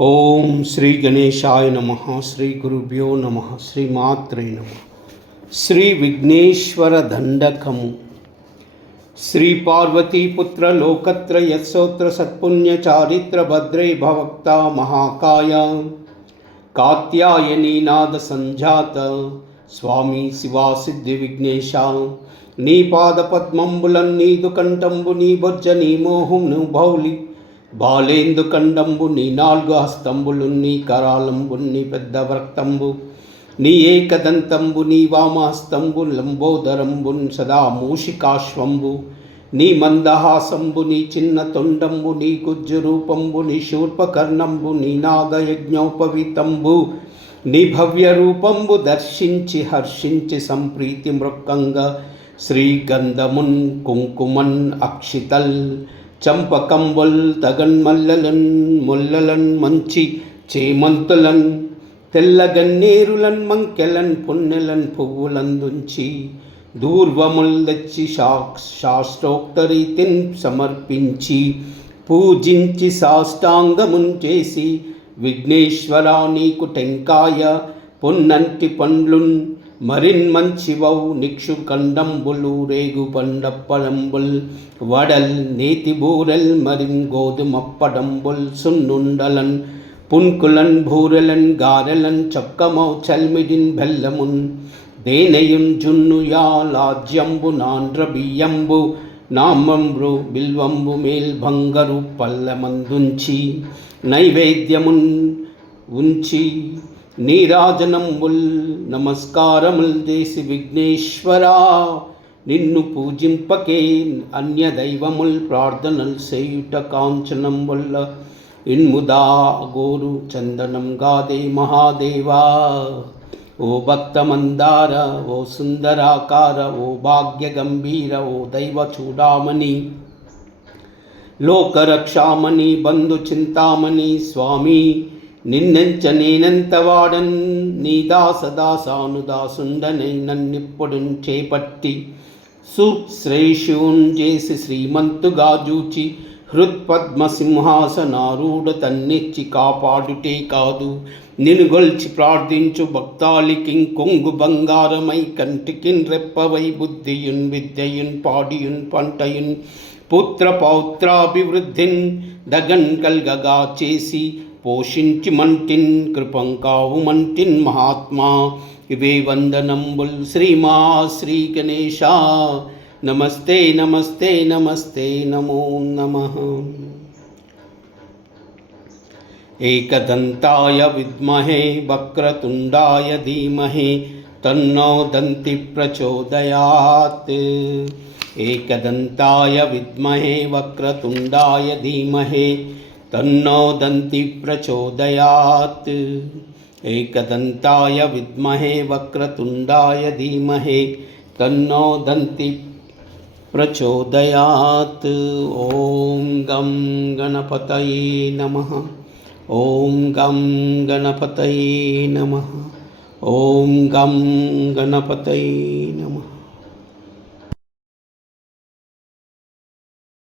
ఓం శ్రీ గణేశాయ నమః. శ్రీ గురుభ్యో నమః. శ్రీ మాత్రే నమః. శ్రీ విఘ్నేశ్వర దండకము. శ్రీ పార్వతీపుత్ర లోకత్రయస్సోత్ర సత్పుణ్య చారిత్ర భద్రే భవక్త మహాకాయ కాత్యాయనీ నాద సంజాత స్వామి శివా సిద్ధి విఘ్నేశ. నీ పాద పద్మంబులన్ నీదు కంఠంబు నీ బొజ్జ నీ మోహం ను బౌలి బాలేందు కండంబు నీ నాలుగు హస్తంబులు నీ కరాలంబు నీ పెద్ద వ్రక్తంబు నీ ఏకదంతంబు నీ వామహస్తంబు లంబోదరంబు సదా మూషికాశ్వంబు నీ మందహాసంబు నీ చిన్న తొండంబు నీ కుజ్జు రూపంబు నీ శూర్పకర్ణంబు నీ నాదయజ్ఞోపవీతంబు నీ భవ్య రూపంబు దర్శించి హర్షించి సంప్రీతి మృక్కంగా శ్రీగంధమున్ కుంకుమన్ అక్షితల్ చంపకంబుల్ తగన్మల్లలన్ ముల్లలన్ మంచి చేమంతులన్ తెల్లగన్నేరులన్ మంకెలన్ పున్నెలన్ పువ్వులందుంచి దూర్వముల్ తెచ్చి శాస్త్రోక్తరీతిన్ సమర్పించి పూజించి సాష్టాంగమున్ చేసి విఘ్నేశ్వరా నీకు టెంకాయ పొన్నంటి పండ్లున్ మరిన్ మంచివౌ నిక్షు కండంబులు రేగు పండప్పలంబుల్ వడల్ నేతి బూరెల్ మరిన్ గోధుమప్పడంబుల్ సున్నుండలన్ పున్కులన్ భూరెలన్ గారెలన్ చక్కమౌ చల్మిడిన్ బెల్లమున్ దేనయున్ జున్ను యాలాజ్యంబు నాండ్ర బియ్యంబు నామంబ్రు బిల్వంబు మేల్ బంగరు పల్లమందుంచి నైవేద్యమున్ ఉంచి నీరాజనంబుల్ నమస్కారముల్ చేసి విఘ్నేశ్వరా నిన్ను పూజింపకే అన్య దైవముల్ ప్రార్థనలు చేయుట కాంచనంబుల్ల ఇన్ముదా గోరు చందనం గాదే మహాదేవా. ఓ భక్త మందార, ఓ సుందరాకార, ఓ భాగ్య గంభీర, ఓ దైవ చూడామణి, లోకరక్షామణి, బంధు చింతామణి స్వామి నిన్నెంచ నేనెంత వాడన్ నీ దాసదాసానుదాసుండనై నన్నిప్పుడు చేపట్టి సుశ్రేషున్ చేసి శ్రీమంతుగా జూచి హృత్పద్మ సింహాసనారూఢ తన్నెచ్చి కాపాడుటే కాదు నిన్ను గొల్చి ప్రార్థించు భక్తాలికి కొంగు బంగారమై కంటికిన్ రెప్పవై బుద్ధియున్ విద్యయున్ పాడియున్ పంటయున్ పుత్ర పౌత్రాభివృద్ధిన్ దగన్ కల్గగా చేసి పోషించి మంటిన్ కృపంకావు మంటిన్ మహాత్మా. ఇవే వందనంబుల్ శ్రీమా శ్రీ గణేశ. నమస్తే నమస్తే నమస్తే నమో నమః. ఏకదంతాయ విద్మహే వక్రతుండాయ ధీమహి తన్నో దంతి ప్రచోదయాత్. ఏకదంతాయ విద్మహే వక్రతుండాయ ధీమహి తన్నో దంతి ప్రచోదయాత్. ఏకదంతాయ విద్మహే వక్రతుండాయ ధీమహి తన్నో దంతి ప్రచోదయాత్. ఓం గం గణపతయే నమః. ఓం గం గణపతయే నమః. ఓం గం గణపతయే నమః.